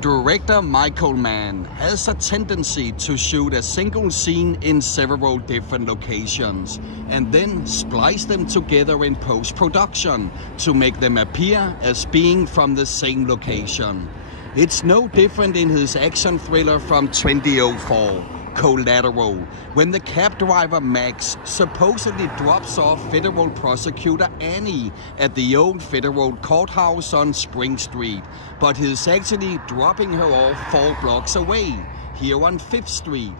Director Michael Mann has a tendency to shoot a single scene in several different locations and then splice them together in post-production to make them appear as being from the same location. It's no different in his action thriller from 2004, Collateral, when the cab driver Max supposedly drops off federal prosecutor Annie at the old federal courthouse on Spring Street, but he's actually dropping her off 4 blocks away, here on 5th Street.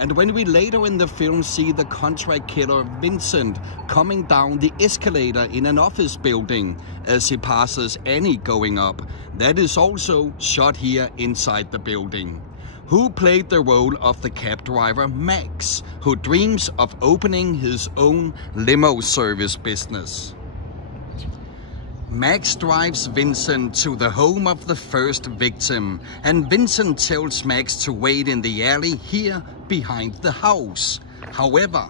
And when we later in the film see the contract killer Vincent coming down the escalator in an office building as he passes Annie going up, that is also shot here inside the building. Who played the role of the cab driver Max, who dreams of opening his own limo service business. Max drives Vincent to the home of the first victim, and Vincent tells Max to wait in the alley here behind the house. However,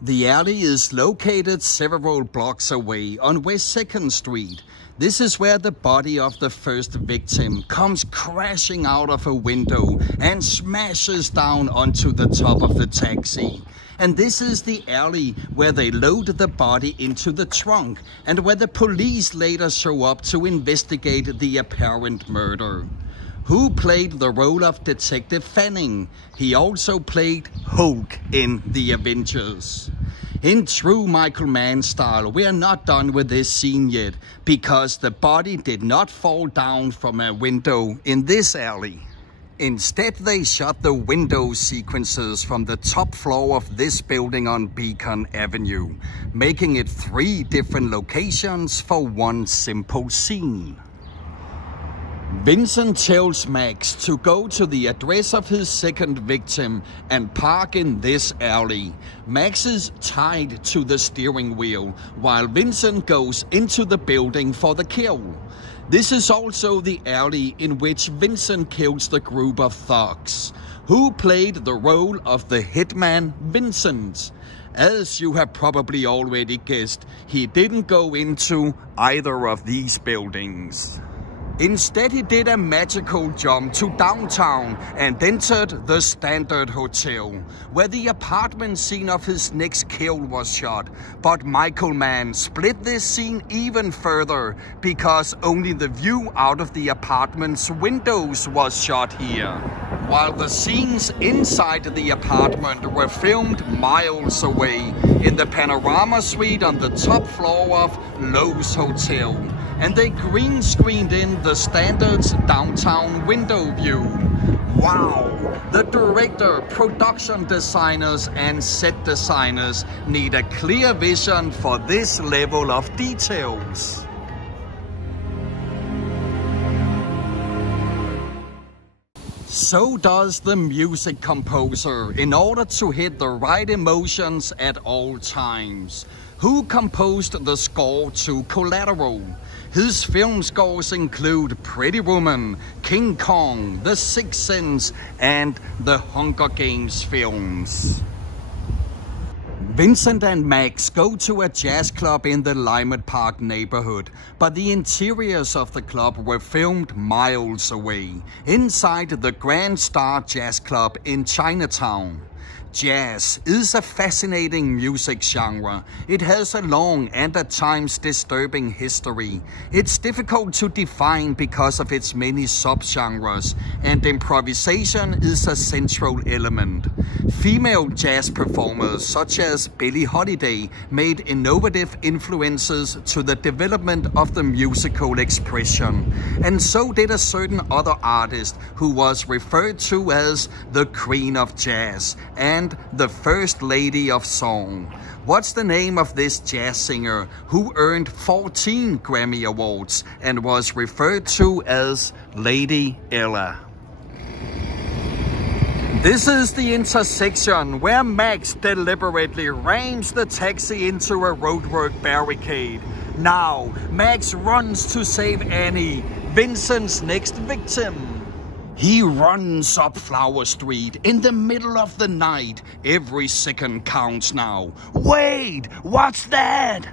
the alley is located several blocks away on West 2nd Street. This is where the body of the first victim comes crashing out of a window and smashes down onto the top of the taxi. And this is the alley where they load the body into the trunk and where the police later show up to investigate the apparent murder. Who played the role of Detective Fanning? He also played Hulk in The Avengers. In true Michael Mann style, we are not done with this scene yet, because the body did not fall down from a window in this alley. Instead, they shot the window sequences from the top floor of this building on Beacon Avenue, making it 3 different locations for one simple scene. Vincent tells Max to go to the address of his second victim and park in this alley. Max is tied to the steering wheel while Vincent goes into the building for the kill. This is also the alley in which Vincent kills the group of thugs. Who played the role of the hitman Vincent? As you have probably already guessed, he didn't go into either of these buildings. Instead, he did a magical jump to downtown and entered the Standard Hotel, where the apartment scene of his next kill was shot. But Michael Mann split this scene even further, because only the view out of the apartment's windows was shot here, while the scenes inside the apartment were filmed miles away in the panorama suite on the top floor of Loew's hotel. And they green screened in the Standard's downtown window view. Wow! The director, production designers and set designers need a clear vision for this level of details. So does the music composer in order to hit the right emotions at all times. Who composed the score to Collateral? His film scores include Pretty Woman, King Kong, The Sixth Sense, and the Hunger Games films. Vincent and Max go to a jazz club in the Lymont Park neighborhood, but the interiors of the club were filmed miles away, inside the Grand Star Jazz Club in Chinatown. Jazz is a fascinating music genre. It has a long and at times disturbing history. It's difficult to define because of its many subgenres, and improvisation is a central element. Female jazz performers such as Billie Holiday made innovative influences to the development of the musical expression, and so did a certain other artist who was referred to as the Queen of Jazz and the First Lady of Song. What's the name of this jazz singer who earned 14 Grammy Awards and was referred to as Lady Ella? This is the intersection where Max deliberately rams the taxi into a roadwork barricade. Now, Max runs to save Annie, Vincent's next victim. He runs up Flower Street in the middle of the night. Every second counts now. Wait, what's that?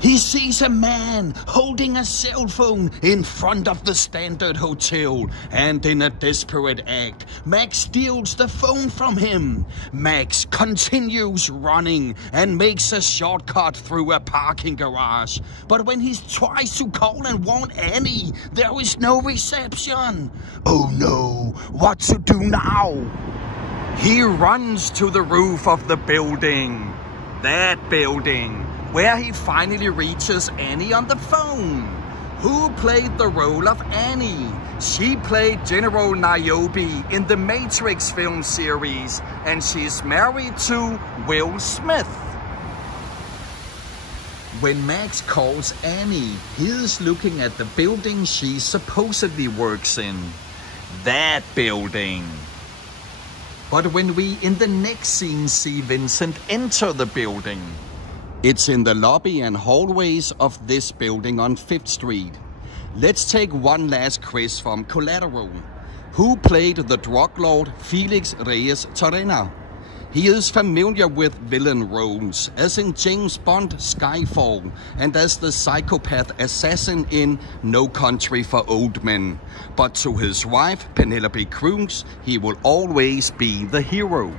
He sees a man holding a cell phone in front of the Standard Hotel, and in a desperate act, Max steals the phone from him. Max continues running and makes a shortcut through a parking garage. But when he tries to call and warn Annie, there is no reception. Oh no, what to do now? He runs to the roof of the building. That building, where he finally reaches Annie on the phone. Who played the role of Annie? She played General Niobe in the Matrix film series, and she's married to Will Smith. When Max calls Annie, he is looking at the building she supposedly works in. That building. But when we in the next scene see Vincent enter the building, it's in the lobby and hallways of this building on 5th Street. Let's take one last quiz from Collateral. Who played the drug lord Felix Reyes Torrena? He is familiar with villain roles, as in James Bond Skyfall and as the psychopath assassin in No Country for Old Men. But to his wife, Penelope Cruz, he will always be the hero.